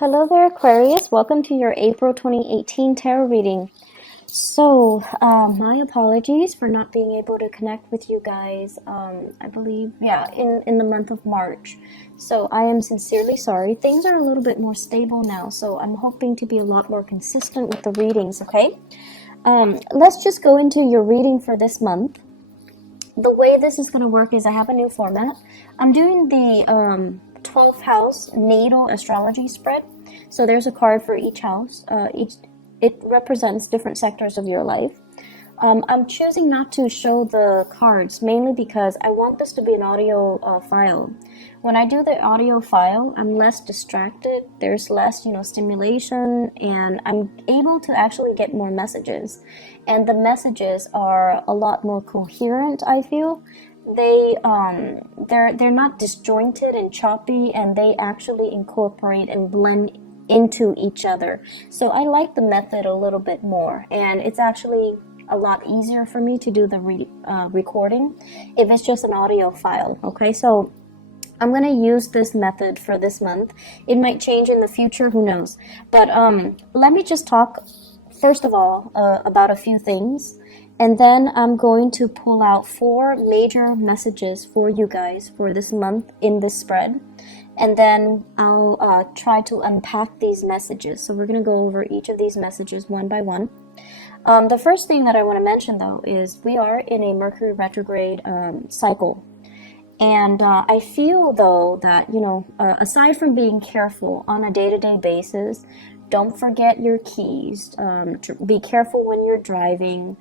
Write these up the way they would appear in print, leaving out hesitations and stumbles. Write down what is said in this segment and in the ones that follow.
Hello there, Aquarius. Welcome to your April 2018 tarot reading. So, my apologies for not being able to connect with you guys, I believe, in the month of March. So, I am sincerely sorry. Things are a little bit more stable now, so I'm hoping to be a lot more consistent with the readings, okay? Let's just go into your reading for this month. The way this is going to work is I have a new format. I'm doing the 12th house natal astrology spread. So there's a card for each house. It represents different sectors of your life. I'm choosing not to show the cards mainly because I want this to be an audio file. When I do the audio file, I'm less distracted. There's less, stimulation, and I'm able to actually get more messages. And the messages are a lot more coherent, I feel. They're not disjointed and choppy, and they actually incorporate and blend into each other. So I like the method a little bit more, and it's actually a lot easier for me to do the recording if it's just an audio file. Okay, so I'm going to use this method for this month. It might change in the future, who knows. But let me just talk first of all about a few things, and then I'm going to pull out 4 major messages for you guys for this month in this spread, and then I'll try to unpack these messages. So we're going to go over each of these messages one by one. The first thing that I want to mention, though, is we are in a Mercury retrograde cycle. And I feel, though, that, aside from being careful on a day-to-day basis, don't forget your keys. Be careful when you're driving.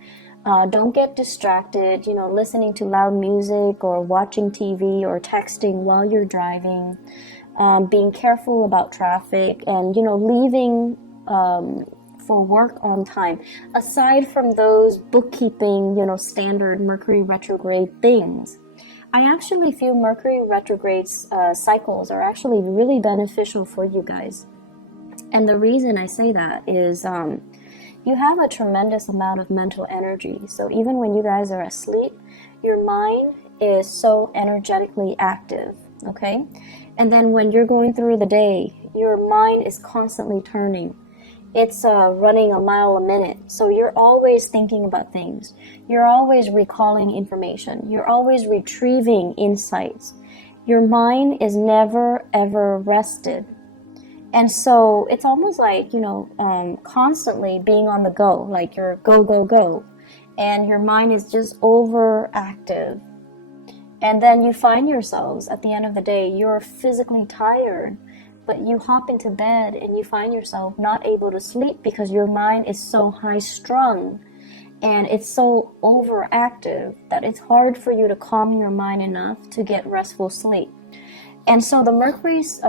Don't get distracted, listening to loud music or watching TV or texting while you're driving. Being careful about traffic and, leaving for work on time. Aside from those bookkeeping, standard Mercury retrograde things, I actually feel Mercury retrograde cycles are actually really beneficial for you guys. And the reason I say that is you have a tremendous amount of mental energy. So even when you guys are asleep, your mind is so energetically active, okay? And then when you're going through the day, your mind is constantly turning. It's running a mile a minute. So you're always thinking about things. You're always recalling information. You're always retrieving insights. Your mind is never, ever rested. And so it's almost like, constantly being on the go, like you're go, go, go. And your mind is just overactive. And then you find yourselves at the end of the day, you're physically tired, but you hop into bed and you find yourself not able to sleep because your mind is so high strung and it's so overactive that it's hard for you to calm your mind enough to get restful sleep. And so the Mercury's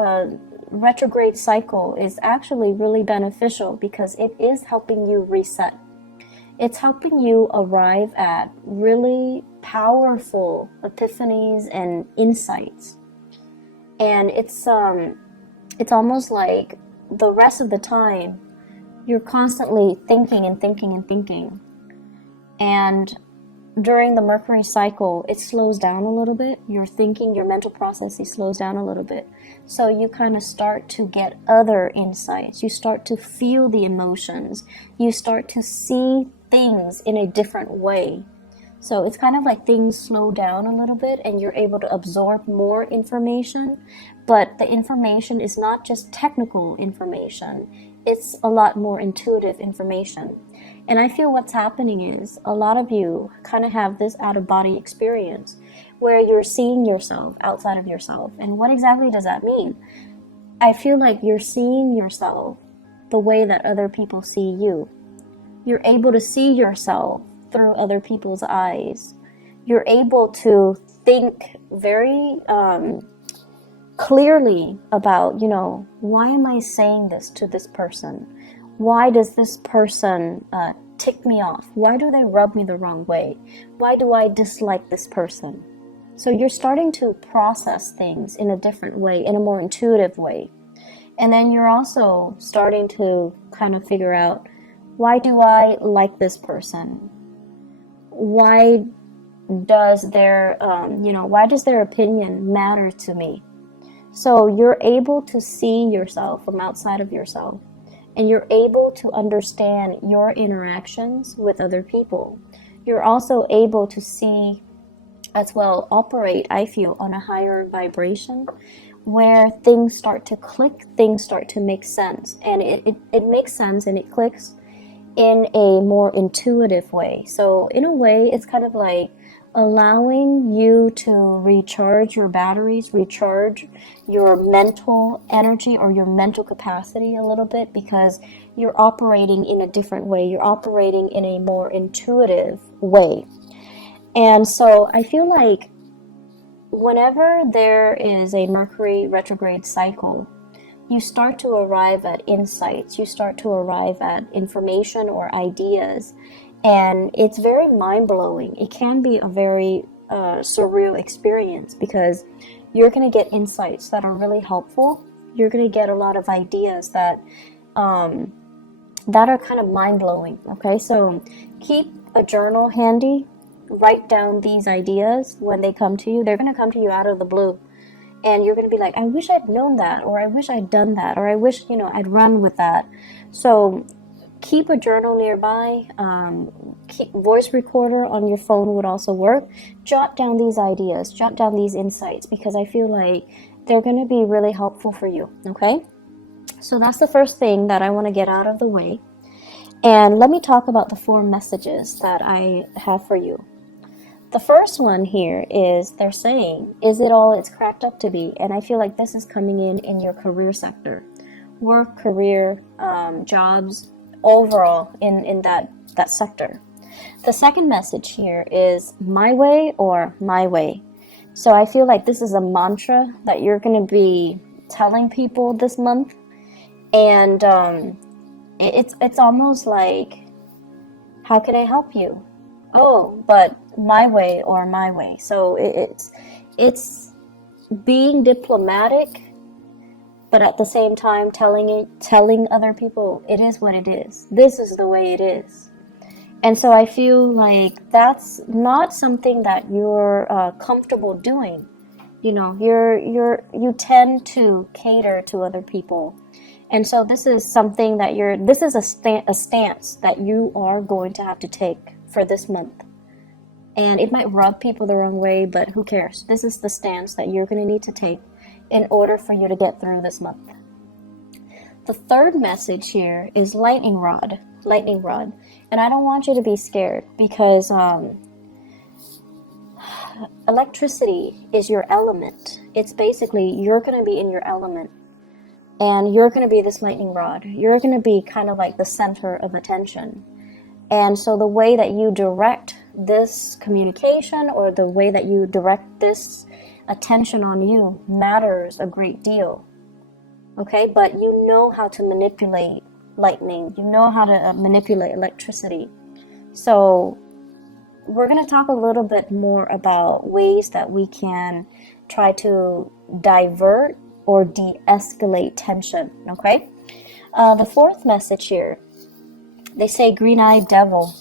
retrograde cycle is actually really beneficial because it is helping you reset. It's helping you arrive at really powerful epiphanies and insights. And it's almost like the rest of the time you're constantly thinking and thinking and thinking. And during the Mercury cycle, it slows down a little bit. Your thinking, your mental processes slows down a little bit. So you kind of start to get other insights. You start to feel the emotions. You start to see things in a different way. So it's kind of like things slow down a little bit and you're able to absorb more information. But the information is not just technical information. It's a lot more intuitive information. And I feel what's happening is a lot of you kind of have this out-of-body experience where you're seeing yourself outside of yourself. And what exactly does that mean? I feel like you're seeing yourself the way that other people see you. You're able to see yourself through other people's eyes. You're able to think very clearly about, why am I saying this to this person? Why does this person tick me off? Why do they rub me the wrong way? Why do I dislike this person? So you're starting to process things in a different way, in a more intuitive way. And then you're also starting to kind of figure out, why do I like this person? Why does their opinion matter to me? So you're able to see yourself from outside of yourself, and you're able to understand your interactions with other people. You're also able to see as well, operate, I feel, on a higher vibration where things start to click, things start to make sense. And it makes sense and it clicks in a more intuitive way. So in a way, it's kind of like allowing you to recharge your batteries, recharge your mental energy or your mental capacity a little bit, because you're operating in a different way. You're operating in a more intuitive way. And so I feel like whenever there is a Mercury retrograde cycle, you start to arrive at insights, you start to arrive at information or ideas, and it's very mind-blowing. It can be a very surreal experience, because you're going to get insights that are really helpful. You're going to get a lot of ideas that are kind of mind-blowing. Okay, so keep a journal handy. Write down these ideas when they come to you. They're going to come to you out of the blue. And you're going to be like, I wish I'd known that, or I wish I'd done that, or I wish, I'd run with that. So keep a journal nearby. Keep voice recorder on your phone would also work. Jot down these ideas, jot down these insights, because I feel like they're going to be really helpful for you. Okay? So that's the first thing that I want to get out of the way. And let me talk about the 4 messages that I have for you. The first one here is, they're saying, is it all it's cracked up to be? And I feel like this is coming in your career sector. Work, career, jobs, overall in that sector. The second message here is my way or my way. So I feel like this is a mantra that you're going to be telling people this month. And it's almost like, how can I help you? Oh, but my way or my way. So it's being diplomatic, but at the same time telling other people it is what it is. This is the way it is. And so I feel like that's not something that you're comfortable doing. You tend to cater to other people. And so this is something that this is a stance that you are going to have to take for this month. And it might rub people the wrong way, but who cares? This is the stance that you're going to need to take in order for you to get through this month. The third message here is lightning rod. And I don't want you to be scared, because electricity is your element. It's basically, you're going to be in your element. And you're going to be this lightning rod. You're going to be kind of like the center of attention. And so the way that you direct this communication, or the way that you direct this attention on you, matters a great deal. Okay? But you know how to manipulate lightning. You know how to manipulate electricity. So we're going to talk a little bit more about ways that we can try to divert or de-escalate tension. Okay? The fourth message here, they say green-eyed devil.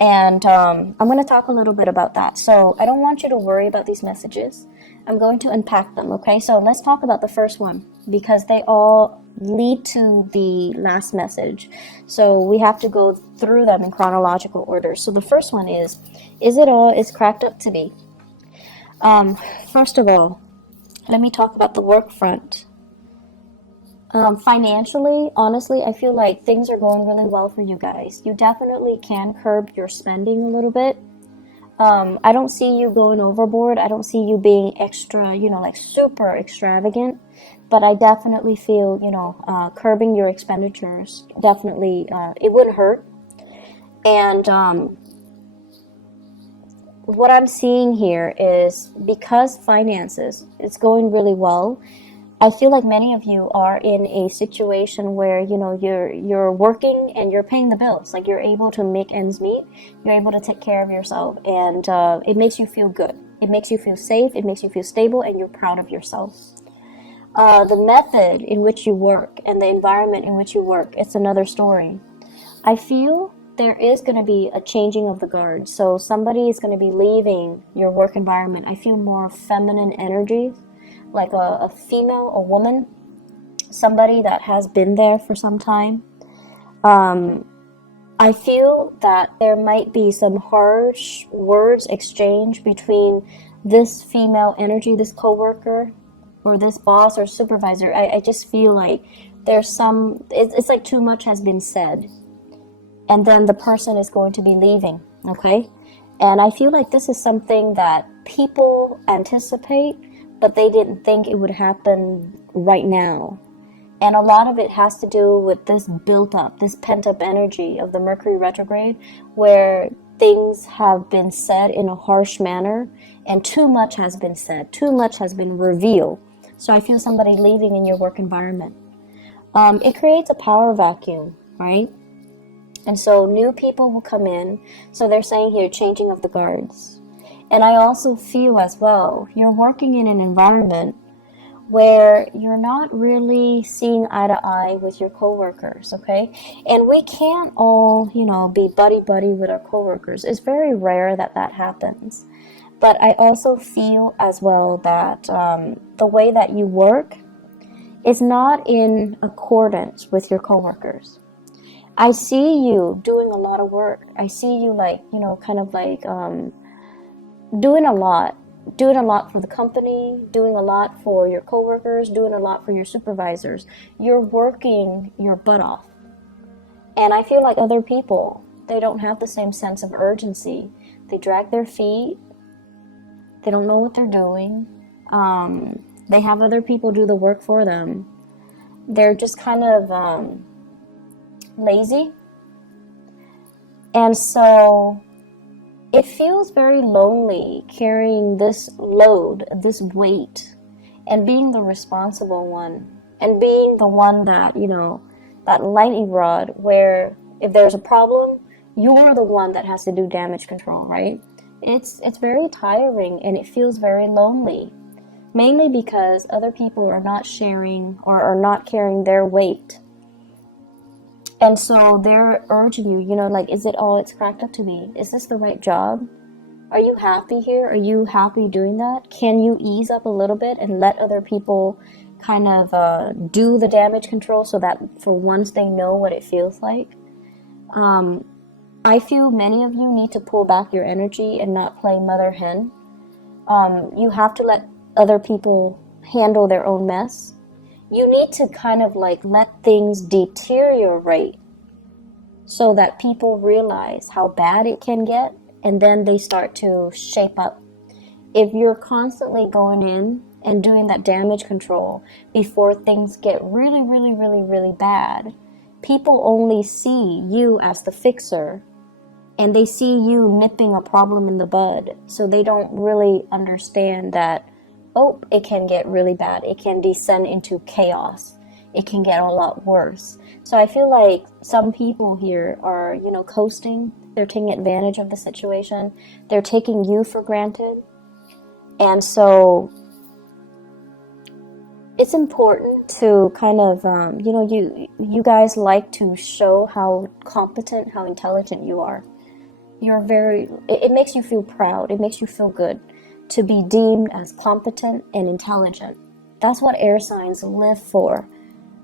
And I'm going to talk a little bit about that. So I don't want you to worry about these messages. I'm going to unpack them, okay? So let's talk about the first one, because they all lead to the last message. So we have to go through them in chronological order. So the first one is it all is cracked up to be? First of all, let me talk about the work front. Financially, honestly, I feel like things are going really well for you guys. You definitely can curb your spending a little bit. I don't see you going overboard. I don't see you being extra, like super extravagant. But I definitely feel, curbing your expenditures, definitely, it wouldn't hurt. And what I'm seeing here is, because finances, it's going really well, I feel like many of you are in a situation where, you're working and you're paying the bills. Like, you're able to make ends meet. You're able to take care of yourself. And it makes you feel good. It makes you feel safe. It makes you feel stable. And you're proud of yourself. The method in which you work and the environment in which you work, it's another story. I feel there is going to be a changing of the guard. So somebody is going to be leaving your work environment. I feel more feminine energies. like a female, a woman, somebody that has been there for some time. I feel that there might be some harsh words exchanged between this female energy, this coworker, or this boss or supervisor. I just feel like there's it's like too much has been said. And then the person is going to be leaving, okay? And I feel like this is something that people anticipate, but they didn't think it would happen right now. And a lot of it has to do with this built up, this pent up energy of the Mercury retrograde, where things have been said in a harsh manner and too much has been said, too much has been revealed. So I feel somebody leaving in your work environment. It creates a power vacuum, right? And so new people will come in. So they're saying here, changing of the guards. And I also feel as well, you're working in an environment where you're not really seeing eye to eye with your coworkers, okay? And we can't all, be buddy-buddy with our coworkers. It's very rare that that happens. But I also feel as well that the way that you work is not in accordance with your coworkers. I see you doing a lot of work. I see you doing a lot for the company, doing a lot for your coworkers, doing a lot for your supervisors. You're working your butt off. And I feel like other people, they don't have the same sense of urgency. They drag their feet. They don't know what they're doing. They have other people do the work for them. They're just kind of lazy. And so it feels very lonely carrying this load, this weight, and being the responsible one, and being the one that, that lightning rod where if there's a problem, you're the one that has to do damage control, right? It's very tiring and it feels very lonely, mainly because other people are not sharing or are not carrying their weight. And so they're urging you, is it all it's cracked up to be? Is this the right job? Are you happy here? Are you happy doing that? Can you ease up a little bit and let other people kind of do the damage control so that for once they know what it feels like? I feel many of you need to pull back your energy and not play mother hen. You have to let other people handle their own mess. You need to kind of let things deteriorate so that people realize how bad it can get, and then they start to shape up. If you're constantly going in and doing that damage control before things get really, really, really, really bad, people only see you as the fixer, and they see you nipping a problem in the bud, so they don't really understand that it can get really bad. It can descend into chaos. It can get a lot worse. So I feel like some people here are, coasting. They're taking advantage of the situation. They're taking you for granted. And so it's important to kind of, you guys like to show how competent, how intelligent you are. It makes you feel proud. It makes you feel good to be deemed as competent and intelligent. That's what air signs live for.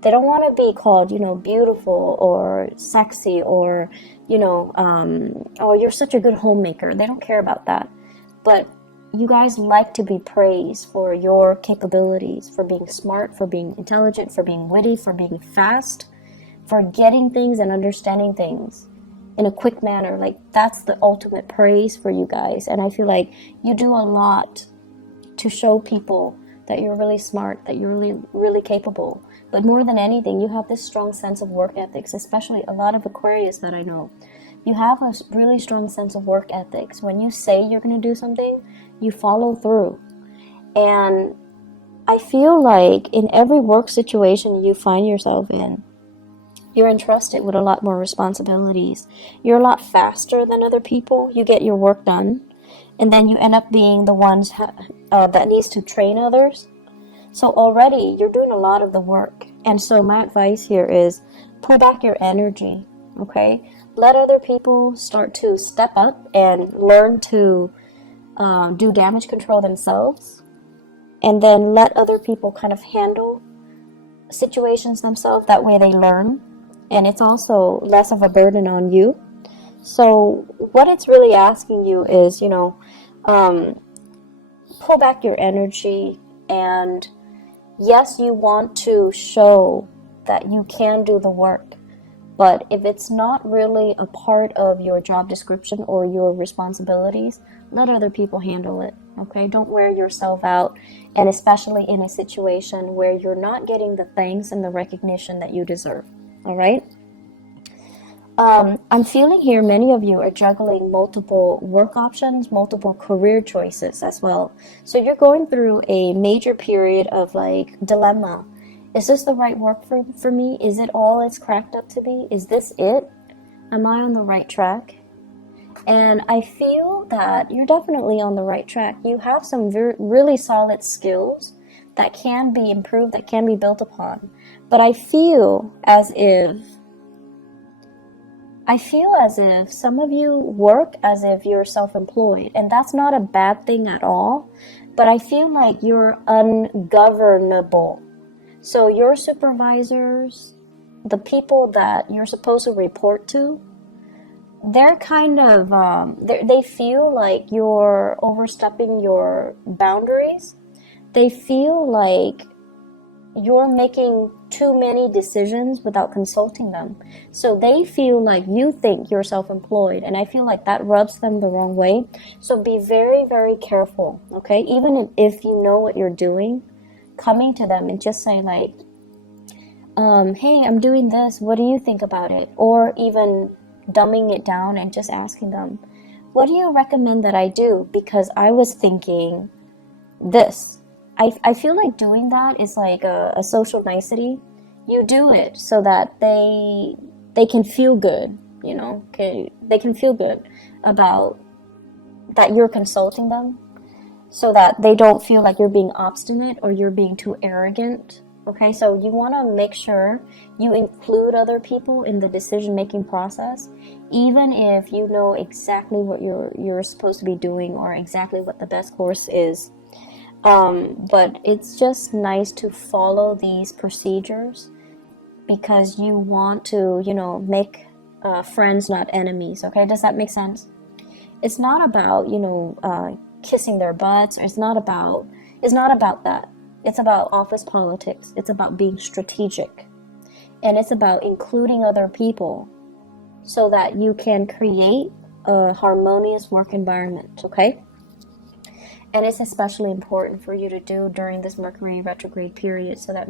They don't want to be called, beautiful or sexy or, oh, you're such a good homemaker. They don't care about that. But you guys like to be praised for your capabilities, for being smart, for being intelligent, for being witty, for being fast, for getting things and understanding things in a quick manner. That's the ultimate praise for you guys. And I feel like you do a lot to show people that you're really smart, that you're really, really capable. But more than anything, you have this strong sense of work ethics, especially a lot of Aquarius that I know. You have a really strong sense of work ethics. When you say you're going to do something, you follow through. And I feel like in every work situation you find yourself in, you're entrusted with a lot more responsibilities. You're a lot faster than other people. You get your work done. And then you end up being the ones that needs to train others. So already you're doing a lot of the work. And so my advice here is pull back your energy, okay? Let other people start to step up and learn to do damage control themselves. and then let other people kind of handle situations themselves. That way they learn, and it's also less of a burden on you. So what it's really asking you is, pull back your energy, and yes, you want to show that you can do the work, but if it's not really a part of your job description or your responsibilities, let other people handle it, okay? Don't wear yourself out, and especially in a situation where you're not getting the thanks and the recognition that you deserve, all right? I'm feeling here many of you are juggling multiple work options, multiple career choices as well. So you're going through a major period of like dilemma. Is this the right work for me? Is it all it's cracked up to be? Is this it? Am I on the right track? And I feel that you're definitely on the right track. You have some really solid skills that can be improved, that can be built upon. But I feel as if some of you work as if you're self-employed, and that's not a bad thing at all, but I feel like you're ungovernable. So your supervisors, the people that you're supposed to report to, they're kind of, they feel like you're overstepping your boundaries. They feel like you're making too many decisions without consulting them. So they feel like you think you're self-employed, and I feel like that rubs them the wrong way. So be very, very careful, okay? Even if you know what you're doing, coming to them and just say like, hey, I'm doing this, what do you think about it? Or even dumbing it down and just asking them, what do you recommend that I do? Because I was thinking this. I feel like doing that is like a social nicety. You do it so that they can feel good, okay? They can feel good about that you're consulting them, so that they don't feel like you're being obstinate or you're being too arrogant. Okay, so you want to make sure you include other people in the decision-making process, even if you know exactly what you're supposed to be doing or exactly what the best course is. But it's just nice to follow these procedures because you want to, make friends, not enemies. Okay, does that make sense? It's not about, kissing their butts. It's not about that. It's about office politics. It's about being strategic. And it's about including other people so that you can create a harmonious work environment, okay? And it's especially important for you to do during this Mercury retrograde period so that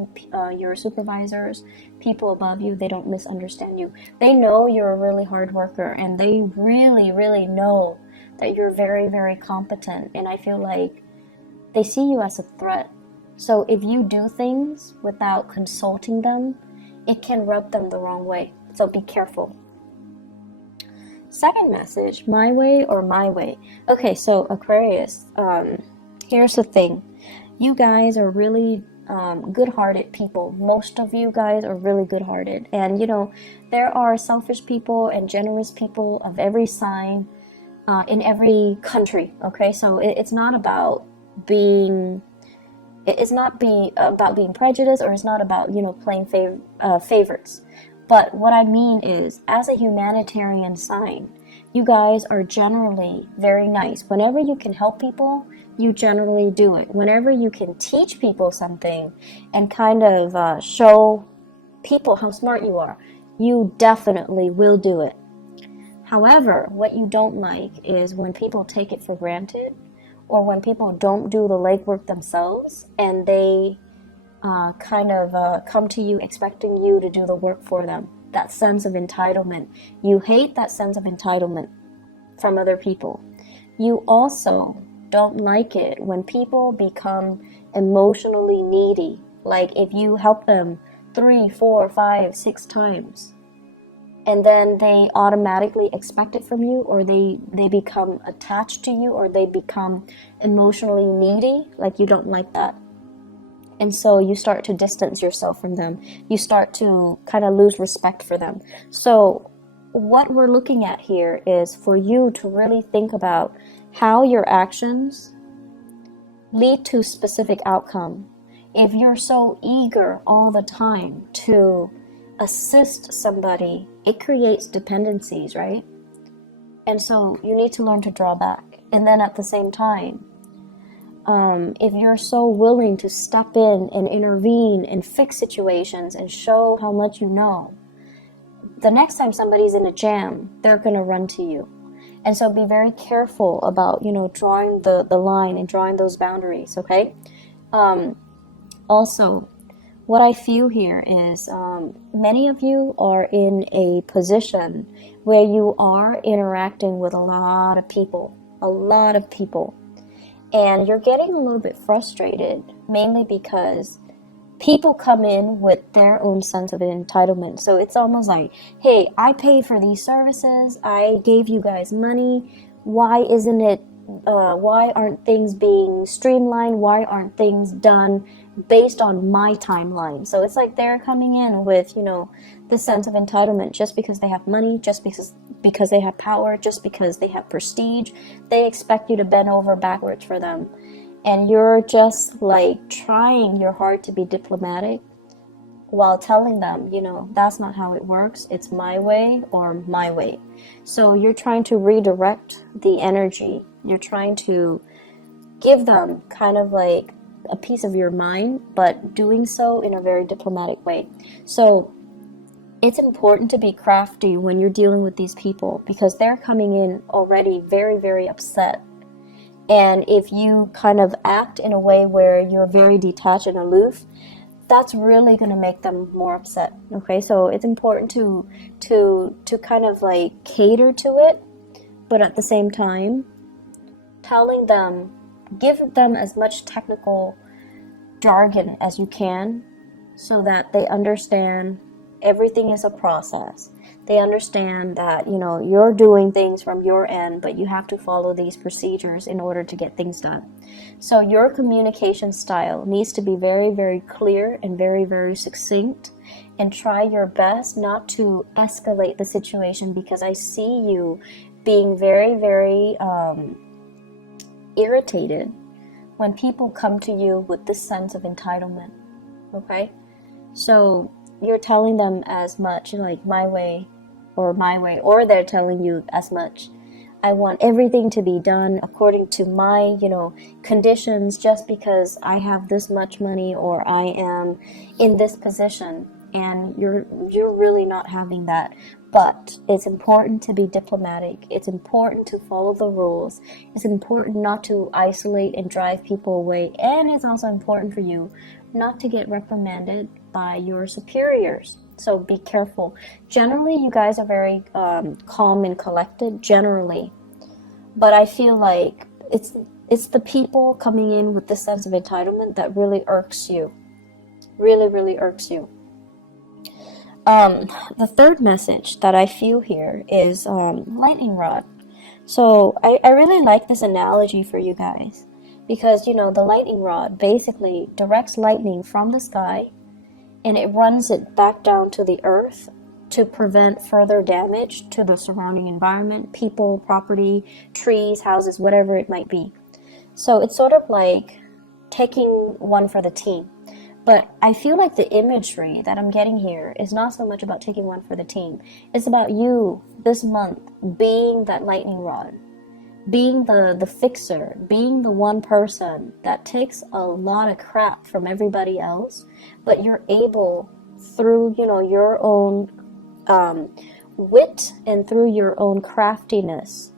your supervisors, people above you, they don't misunderstand you. They know you're a really hard worker, and they really, really know that you're very, very competent. And I feel like they see you as a threat. So if you do things without consulting them, it can rub them the wrong way. So be careful. Second message, my way or my way. Okay, so Aquarius, here's the thing. You guys are really good-hearted people. Most of you guys are really good-hearted. And, there are selfish people and generous people of every sign in every country, okay? So it's not about being prejudiced, or it's not about, playing favorites. But what I mean is, as a humanitarian sign, you guys are generally very nice. Whenever you can help people, you generally do it. Whenever you can teach people something and kind of show people how smart you are, you definitely will do it. However, what you don't like is when people take it for granted, or when people don't do the legwork themselves and they come to you expecting you to do the work for them. That sense of entitlement. You hate that sense of entitlement from other people. You also don't like it when people become emotionally needy. Like if you help them 3, 4, 5, 6 times, and then they automatically expect it from you, or they become attached to you, or they become emotionally needy. Like you don't like that. And so you start to distance yourself from them. You start to kind of lose respect for them. So what we're looking at here is for you to really think about how your actions lead to specific outcome. If you're so eager all the time to assist somebody, it creates dependencies, right? And so you need to learn to draw back. And then at the same time, if you're so willing to step in and intervene and fix situations and show how much you know, the next time somebody's in a jam, they're going to run to you. And so be very careful about, drawing the line and drawing those boundaries, okay? Also, what I feel here is many of you are in a position where you are interacting with a lot of people, and you're getting a little bit frustrated, mainly because people come in with their own sense of entitlement. So it's almost like, hey, I paid for these services, I gave you guys money, why aren't things being streamlined? Why aren't things done based on my timeline? So it's like they're coming in with, this sense of entitlement just because they have money, just because they have power, just because they have prestige. They expect you to bend over backwards for them. And you're just like trying your hard to be diplomatic while telling them, that's not how it works. It's my way or my way. So you're trying to redirect the energy. You're trying to give them kind of like a piece of your mind, but doing so in a very diplomatic way. So it's important to be crafty when you're dealing with these people, because they're coming in already very, very upset. And if you kind of act in a way where you're very detached and aloof, that's really going to make them more upset. Okay, so it's important to kind of like cater to it, but at the same time, telling them, give them as much technical jargon as you can so that they understand everything is a process. They understand that, you're doing things from your end, but you have to follow these procedures in order to get things done. So your communication style needs to be very, very clear and very, very succinct, and try your best not to escalate the situation, because I see you being very, very irritated when people come to you with this sense of entitlement, okay? So you're telling them as much, like my way, or they're telling you as much. I want everything to be done according to my, conditions, just because I have this much money or I am in this position, and you're really not having that. But it's important to be diplomatic. It's important to follow the rules. It's important not to isolate and drive people away. And it's also important for you not to get reprimanded by your superiors. So be careful. Generally, you guys are very calm and collected, generally. But I feel like it's the people coming in with this sense of entitlement that really irks you. Really, really irks you. The third message that I feel here is lightning rod. So I really like this analogy for you guys, because the lightning rod basically directs lightning from the sky, and it runs it back down to the earth to prevent further damage to the surrounding environment, people, property, trees, houses, whatever it might be. So it's sort of like taking one for the team. But I feel like the imagery that I'm getting here is not so much about taking one for the team. It's about you this month being that lightning rod, being the fixer, being the one person that takes a lot of crap from everybody else, but you're able, through your own wit and through your own craftiness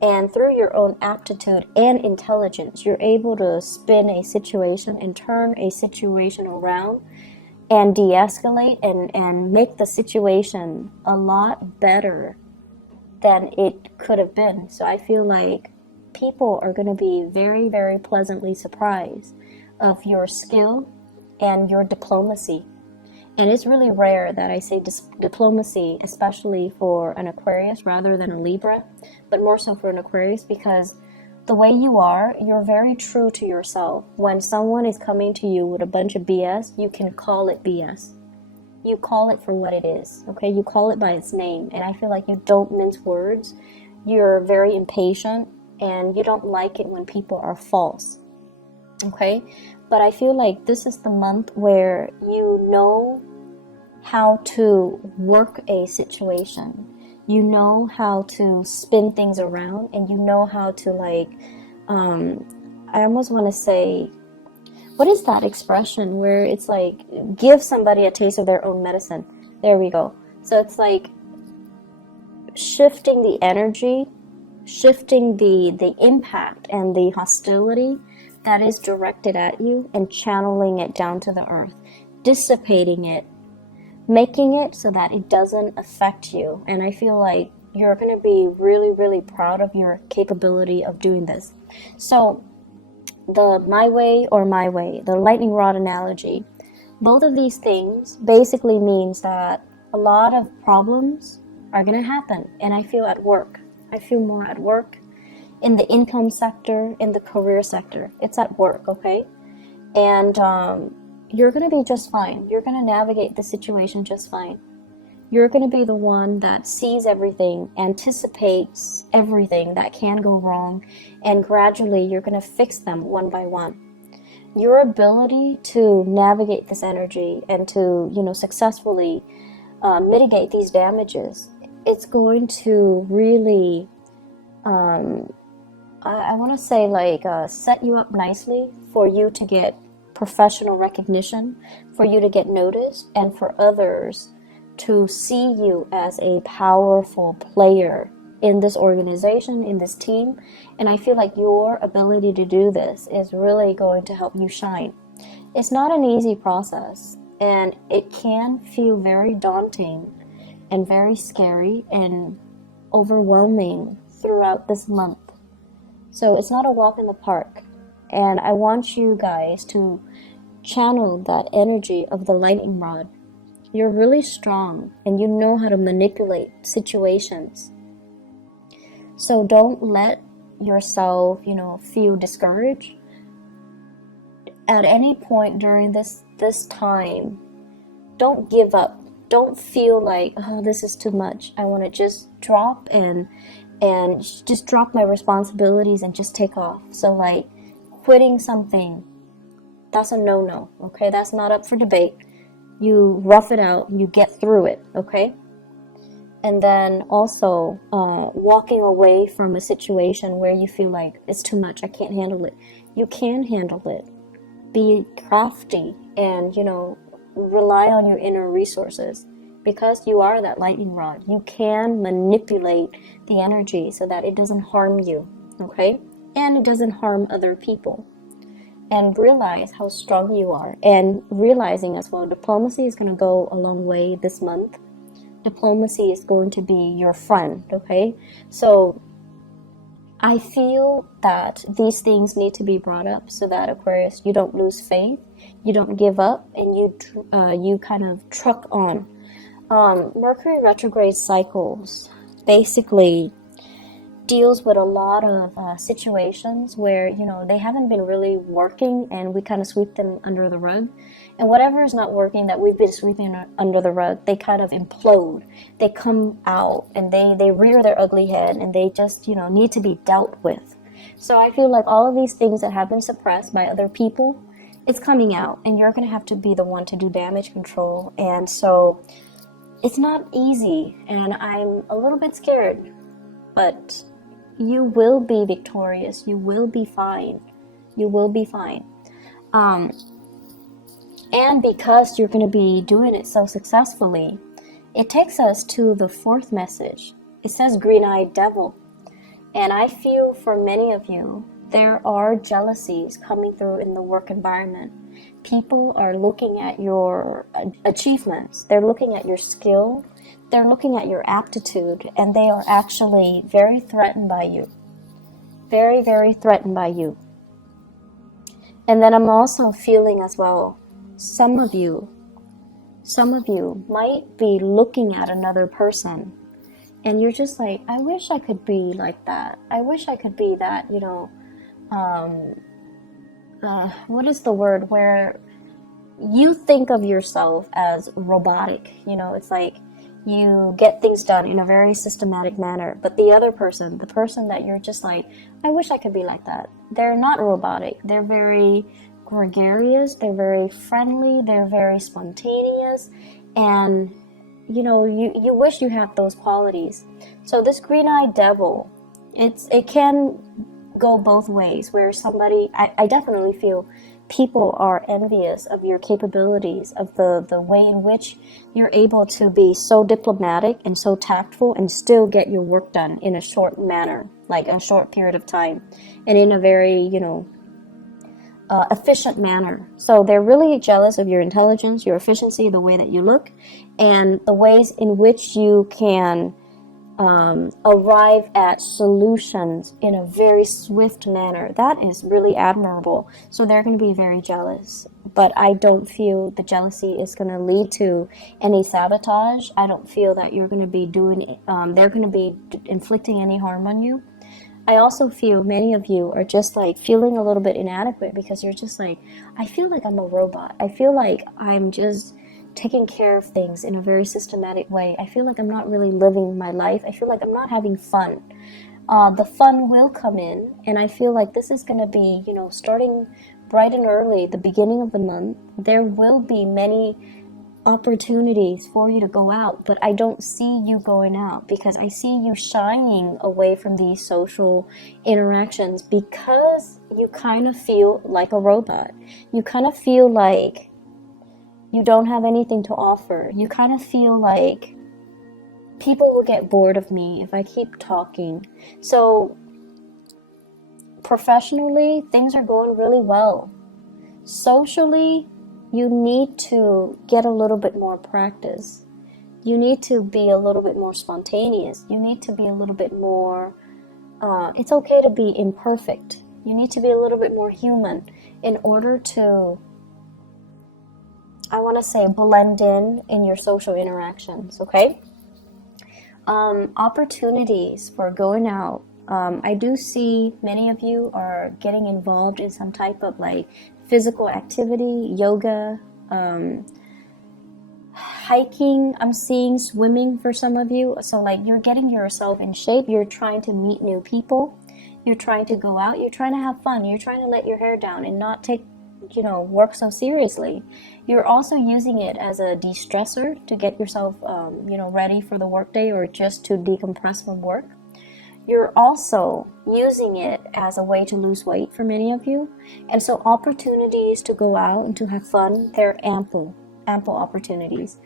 and through your own aptitude and intelligence, you're able to spin a situation and turn a situation around and de-escalate and make the situation a lot better than it could have been. So I feel like people are going to be very, very pleasantly surprised of your skill and your diplomacy. And it's really rare that I say diplomacy, especially for an Aquarius rather than a Libra, but more so for an Aquarius, because the way you are, you're very true to yourself. When someone is coming to you with a bunch of BS, you can call it BS. You call it for what it is, okay? You call it by its name. And I feel like you don't mince words. You're very impatient, and you don't like it when people are false. Okay, but I feel like this is the month where you know how to work a situation, you know how to spin things around, and you know how to like I almost want to say, what is that expression where it's like give somebody a taste of their own medicine? There we go. So it's like shifting the energy, shifting the impact and the hostility that is directed at you, and channeling it down to the earth, dissipating it, making it so that it doesn't affect you. And I feel like you're going to be really, really proud of your capability of doing this. So the my way or my way, the lightning rod analogy, both of these things basically means that a lot of problems are going to happen. And I feel at work, I feel more at work, in the income sector, in the career sector. It's at work, okay? And you're going to be just fine. You're going to navigate the situation just fine. You're going to be the one that sees everything, anticipates everything that can go wrong, and gradually you're going to fix them one by one. Your ability to navigate this energy and to, successfully mitigate these damages, it's going to really, I want to say, like, set you up nicely for you to get professional recognition, for you to get noticed, and for others to see you as a powerful player in this organization, in this team. And I feel like your ability to do this is really going to help you shine. It's not an easy process, and it can feel very daunting and very scary and overwhelming throughout this month. So it's not a walk in the park. And I want you guys to channel that energy of the lightning rod. You're really strong and you know how to manipulate situations. So don't let yourself, feel discouraged. At any point during this time, don't give up. Don't feel like, oh, this is too much. I want to just drop and just drop my responsibilities and just take off. So like quitting something, that's a no-no, okay? That's not up for debate. You rough it out, you get through it, okay? And then also walking away from a situation where you feel like it's too much, I can't handle it. You can handle it. Be crafty and, rely on your inner resources, because you are that lightning rod. You can manipulate the energy so that it doesn't harm you, okay? And it doesn't harm other people. And realize how strong you are. And realizing as well, diplomacy is going to go a long way this month. Diplomacy is going to be your friend, okay? So I feel that these things need to be brought up so that, Aquarius, you don't lose faith, you don't give up, and you kind of truck on. Mercury retrograde cycles basically deals with a lot of situations where, they haven't been really working, and we kind of sweep them under the rug. And whatever is not working that we've been sweeping under the rug, they kind of implode. They come out and they rear their ugly head, and they just, need to be dealt with. So I feel like all of these things that have been suppressed by other people, it's coming out, and you're going to have to be the one to do damage control. And so it's not easy, and I'm a little bit scared, but you will be victorious. You will be fine. You will be fine. And because you're going to be doing it so successfully, it takes us to the fourth message. It says green-eyed devil. And I feel for many of you, there are jealousies coming through in the work environment. People are looking at your achievements. They're looking at your skill. They're looking at your aptitude, and they are actually very threatened by you. Very, very threatened by you. And then I'm also feeling as well, some of you might be looking at another person, and you're just like, I wish I could be like that. I wish I could be that, what is the word where you think of yourself as robotic? It's like You get things done in a very systematic manner. But the other person, the person that you're just like, I wish I could be like that. They're not robotic. They're very gregarious. They're very friendly. They're very spontaneous. And, you know, you wish you had those qualities. So this green-eyed devil, it can go both ways, where somebody, I definitely feel people are envious of your capabilities, of the way in which you're able to be so diplomatic and so tactful and still get your work done in a short manner, like a short period of time, and in a very, you know, efficient manner. So they're really jealous of your intelligence, your efficiency, the way that you look, and the ways in which you can arrive at solutions in a very swift manner. That is really admirable. So they're going to be very jealous. But I don't feel the jealousy is going to lead to any sabotage. I don't feel that you're going to be doing, they're going to be inflicting any harm on you. I also feel many of you are just like feeling a little bit inadequate because you're just like, I feel like I'm a robot. I feel like I'm just taking care of things in a very systematic way. I feel like I'm not really living my life. I feel like I'm not having fun. The fun will come in, and I feel like this is going to be, you know, starting bright and early, the beginning of the month. There will be many opportunities for you to go out, but I don't see you going out because I see you shying away from these social interactions because you kind of feel like a robot. You kind of feel like you don't have anything to offer. You kind of feel like people will get bored of me if I keep talking. So professionally, things are going really well. Socially, you need to get a little bit more practice. You need to be a little bit more spontaneous. You need to be a little bit more, it's okay to be imperfect. You need to be a little bit more human in order to, I want to say, blend in your social interactions, okay? Opportunities for going out. I do see many of you are getting involved in some type of like physical activity, yoga, hiking. I'm seeing swimming for some of you. So like you're getting yourself in shape. You're trying to meet new people. You're trying to go out. You're trying to have fun. You're trying to let your hair down and not take, you know, work so seriously. You're also using it as a de-stressor to get yourself, you know, ready for the workday or just to decompress from work. You're also using it as a way to lose weight for many of you. And so opportunities to go out and to have fun, they're ample opportunities.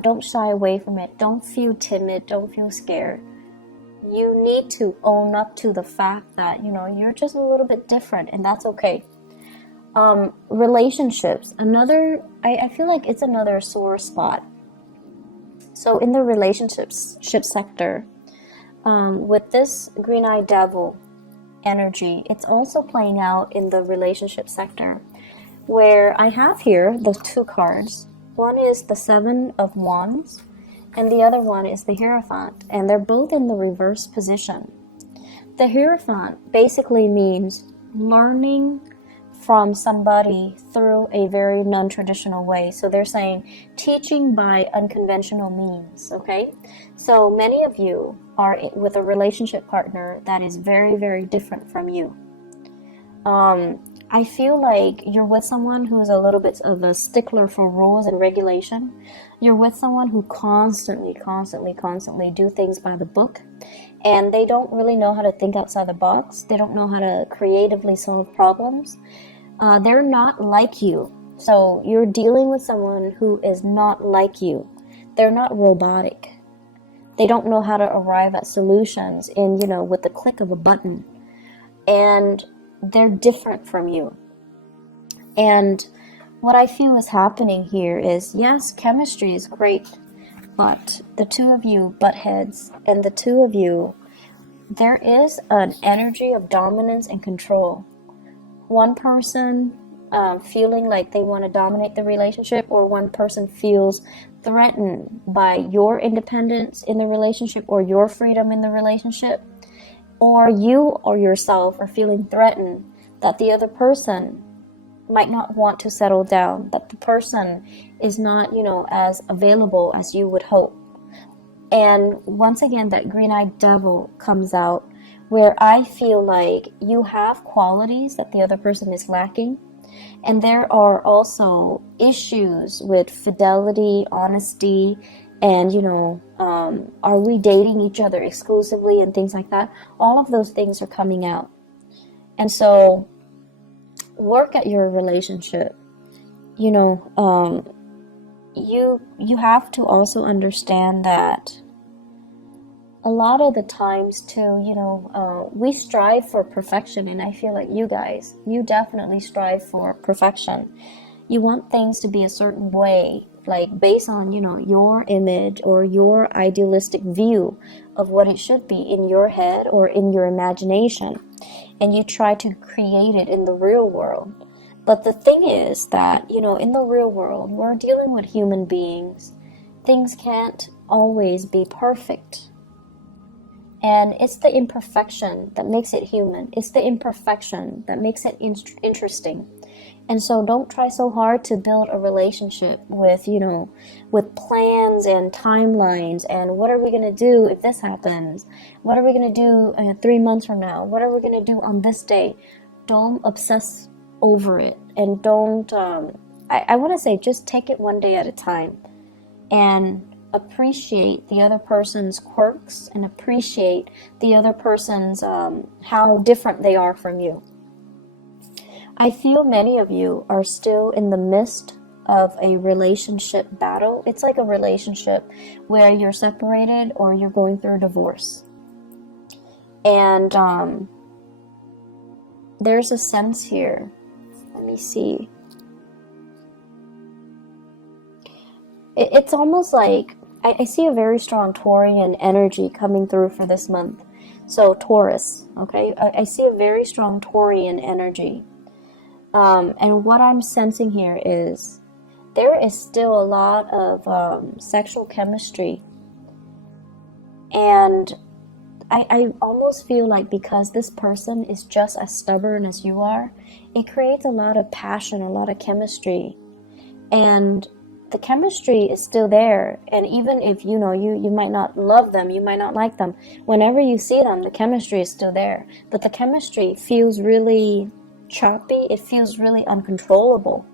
Don't shy away from it. Don't feel timid. Don't feel scared. You need to own up to the fact that, you know, you're just a little bit different, and that's okay. Relationships, I feel like it's another sore spot. So in the relationship sector, with this green-eyed devil energy, it's also playing out in the relationship sector, where I have here the two cards. One is the Seven of Wands, and the other one is the Hierophant, and they're both in the reverse position. The Hierophant basically means learning from somebody through a very non-traditional way. So they're saying teaching by unconventional means, okay? So many of you are with a relationship partner that is very, very different from you. I feel like you're with someone who's a little bit of a stickler for rules and regulation. You're with someone who constantly do things by the book, and they don't really know how to think outside the box. They don't know how to creatively solve problems. They're not like you. So you're dealing with someone who is not like you. They're not robotic. They don't know how to arrive at solutions in, you know, with the click of a button. And they're different from you. And what I feel is happening here is, yes, chemistry is great, but the two of you butt heads, and the two of you, there is an energy of dominance and control. One person feeling like they want to dominate the relationship, or one person feels threatened by your independence in the relationship or your freedom in the relationship, or you or yourself are feeling threatened that the other person might not want to settle down, that the person is not, you know, as available as you would hope. And once again, that green-eyed devil comes out, where I feel like you have qualities that the other person is lacking. And there are also issues with fidelity, honesty, and, are we dating each other exclusively and things like that. All of those things are coming out. And so work at your relationship. You have to also understand that a lot of the times too, we strive for perfection, and I feel like you definitely strive for perfection. You want things to be a certain way, like based on, your image or your idealistic view of what it should be in your head or in your imagination, and you try to create it in the real world. But the thing is that, in the real world, we're dealing with human beings. Things can't always be perfect. And it's the imperfection that makes it human. It's the imperfection that makes it interesting. And so don't try so hard to build a relationship with, with plans and timelines and what are we going to do if this happens? What are we going to do 3 months from now? What are we going to do on this day? Don't obsess over it. And don't, I want to say, just take it one day at a time and appreciate the other person's quirks and appreciate the other person's how different they are from you. I feel many of you are still in the midst of a relationship battle. It's like a relationship where you're separated or you're going through a divorce. And there's a sense here. Let me see. It's almost like I see a very strong Taurian energy coming through for this month. So Taurus, okay? I see a very strong Taurian energy. And what I'm sensing here is there is still a lot of sexual chemistry. And I almost feel like because this person is just as stubborn as you are, it creates a lot of passion, a lot of chemistry. And the chemistry is still there, and even if you might not love them, you might not like them, whenever you see them, the chemistry is still there. But the chemistry feels really choppy, it feels really uncontrollable.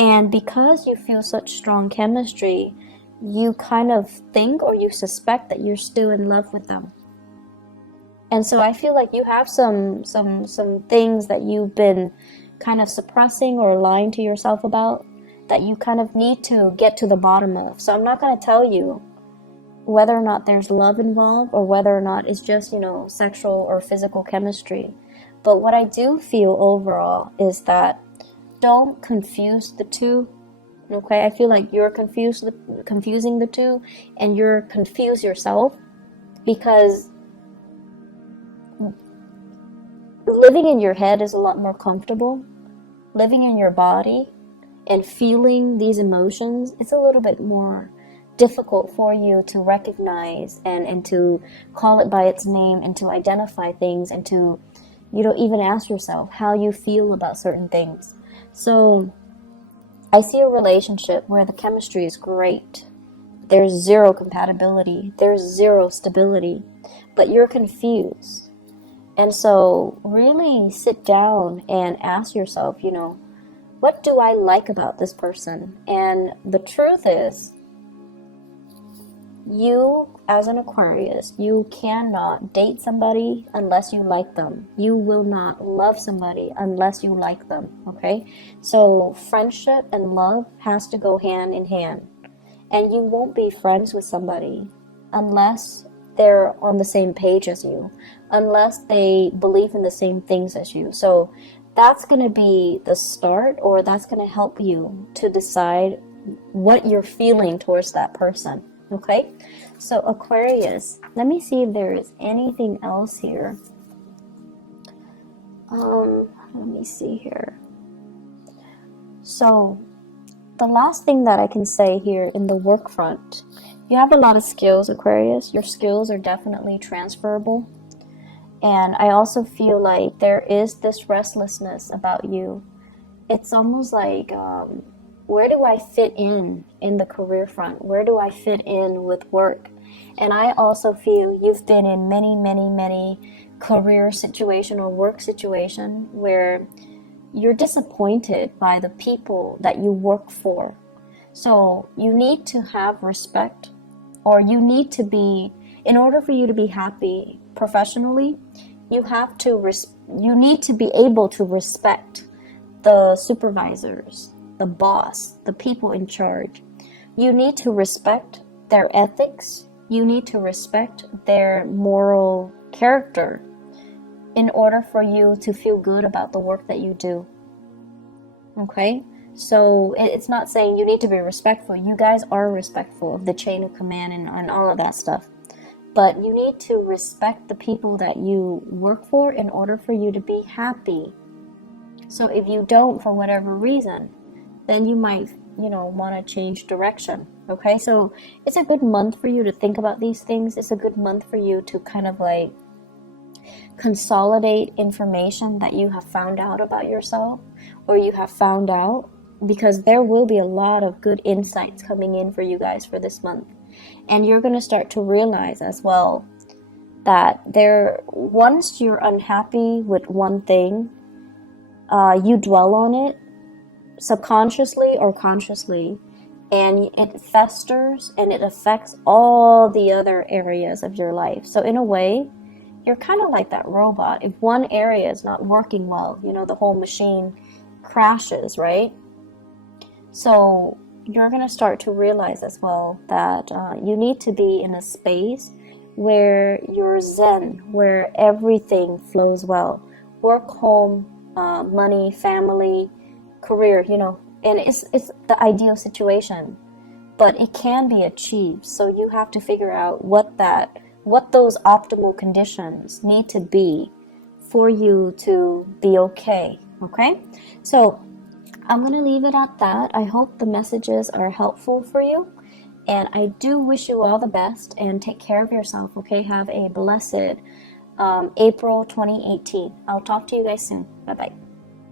And because you feel such strong chemistry, you kind of think or you suspect that you're still in love with them. And so I feel like you have some things that you've been kind of suppressing or lying to yourself about, that you kind of need to get to the bottom of. So I'm not going to tell you whether or not there's love involved or whether or not it's just, sexual or physical chemistry. But what I do feel overall is that don't confuse the two. Okay, I feel like you're confusing the two, and you're confused yourself, because living in your head is a lot more comfortable. Living in your body and feeling these emotions, it's a little bit more difficult for you to recognize and to call it by its name and to identify things and to, even ask yourself how you feel about certain things. So I see a relationship where the chemistry is great. There's zero compatibility. There's zero stability. But you're confused. And so really sit down and ask yourself, what do I like about this person? And the truth is, you, as an Aquarius, you cannot date somebody unless you like them. You will not love somebody unless you like them, okay? So friendship and love has to go hand in hand. And you won't be friends with somebody unless they're on the same page as you, unless they believe in the same things as you. So that's going to be the start, or that's going to help you to decide what you're feeling towards that person. Okay? So Aquarius, let me see if there is anything else here. Let me see here. So the last thing that I can say here in the work front, you have a lot of skills, Aquarius. Your skills are definitely transferable. And I also feel like there is this restlessness about you. It's almost like Where do I fit in the career front? Where do I fit in with work? And I also feel you've been in many career situation or work situation where you're disappointed by the people that you work for. So you need to have respect, or you need to be, in order for you to be happy professionally, you need to be able to respect the supervisors, the boss, the people in charge. You need to respect their ethics. You need to respect their moral character in order for you to feel good about the work that you do. Okay? So it's not saying you need to be respectful. You guys are respectful of the chain of command and all of that stuff. But you need to respect the people that you work for in order for you to be happy. So if you don't, for whatever reason, then you might, want to change direction. Okay? So it's a good month for you to think about these things. It's a good month for you to kind of like consolidate information that you have found out about yourself, or you have found out, because there will be a lot of good insights coming in for you guys for this month. And you're going to start to realize as well that once you're unhappy with one thing, you dwell on it subconsciously or consciously, and it festers and it affects all the other areas of your life. So in a way, you're kind of like that robot. If one area is not working well, the whole machine crashes, right? So you're going to start to realize as well that you need to be in a space where you're zen, where everything flows well. Work, home, money, family, career, and it's the ideal situation, but it can be achieved. So you have to figure out what those optimal conditions need to be for you to be okay. So I'm going to leave it at that. I hope the messages are helpful for you, and I do wish you all the best, and take care of yourself. Have a blessed April 2018. I'll talk to you guys soon. Bye bye.